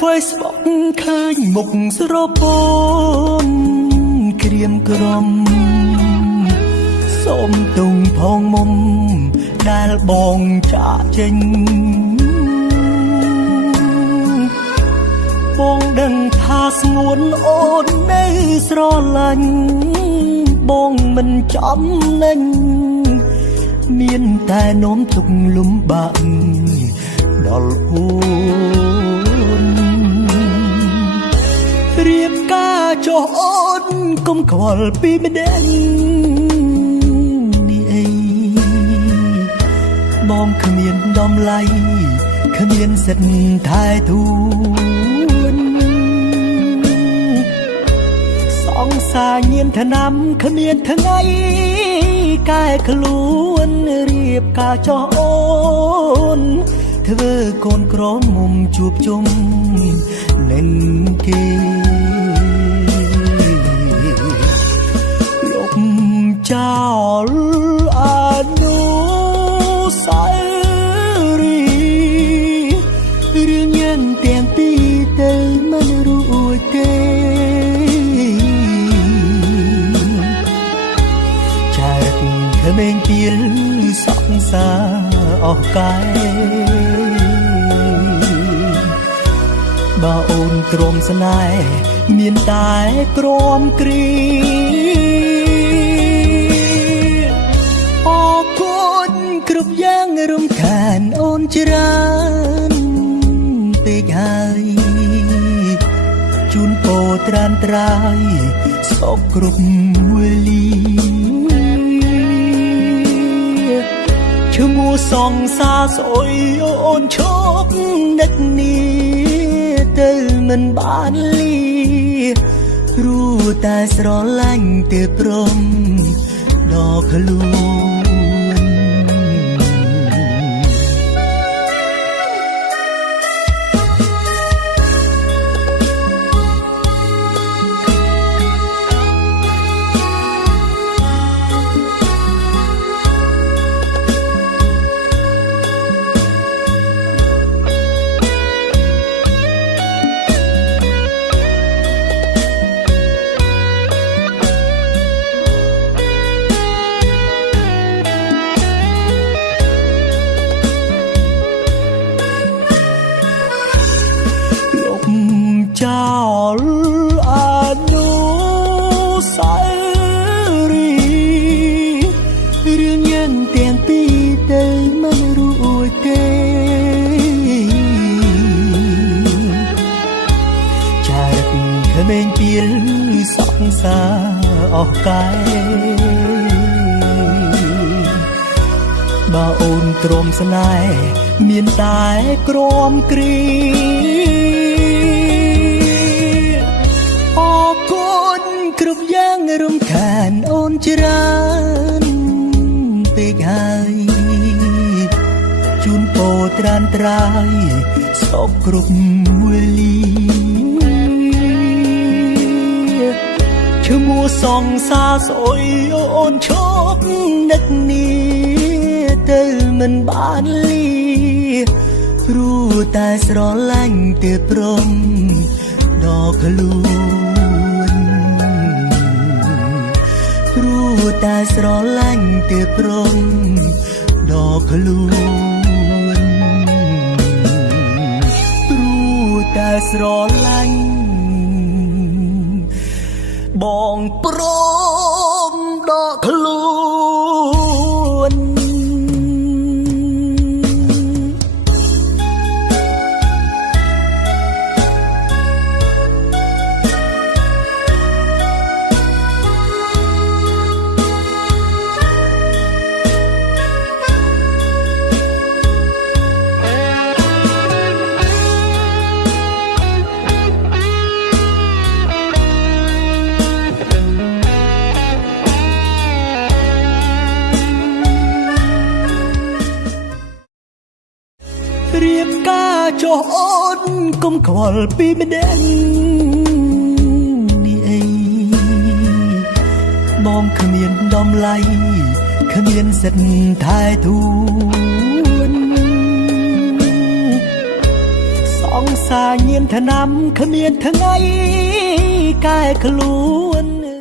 Facebook ឃើញមុខស្រពនក្រៀមក្រំសូមទុំផងមុំដែលបងចាក់ចេញបងដឹងថាស្ងួនអូននៅស្រឡាញ់បងមិនចំណាញ់មានតែនោមទុកលំបាកដល់អូនរៀបការចុះអូនកុំខ្វល់ពីម្ដងនេះអីបងគ្មានតម្លៃគ្មានសិទ្ធិថែទូនសង្សារញៀនថ្នាំគ្មានថ្ងៃកែខ្លួនរៀបការចោះអូនធ្វើកូនក្រមុំជួបជុំនឹងគេលុបចោលអនុស្សាវរីយ៍រឿងយ៉ាងទាំងពីរទៅមិនរួចទេចារឹកក្មេងពីលសង្សារអស់កាយបើអូនទ្រាំស្នេហ៍មានតែក្រំគ្រីអរគុណគ្រប់យ៉ាងរំខានអូនច្រើនពេកហើយជូនពរត្រានត្រាយសុខគ្រប់វេលាឈ្មោះសង្សារស្អុយអូនឈប់នឹកនេះទៅមិនបានលីរួតែស្រឡាញ់ទៅព្រមដល់ខ្លួនចោលអនុស្សាវរីយ៍រឿងយ៉ាងទាំងពីរទៅមិនរួចទេចារឹកក្មេងពីលសង្សារអស់កាយបើអូនទ្រាំស្នេហ៍មានតែក្រំគ្រីគ្រប់យ៉ាងរំខានអូនច្រើនពេកហើយជូនពរត្រានត្រាយសុខគ្រប់វេលាឈ្មោះសង្សារស្អុយអូនឈប់នឹកនេះទៅមិនបានលីរួតែស្រឡាញ់ទៅព្រមដល់ខ្លួនតែស្រឡាញ់ទៅព្រមដល់ខ្លួនព្រោះតែស្រឡាញ់បងព្រមដល់ខ្លួនរៀបការចុះអូនកុំខ្វល់ពីម្ដងនេះអីបងគ្មានតម្លៃគ្មានសិទ្ធិថែទូនសង្ស សាញៀនថ្នាំគ្មានថ្ងៃកែខ្លួន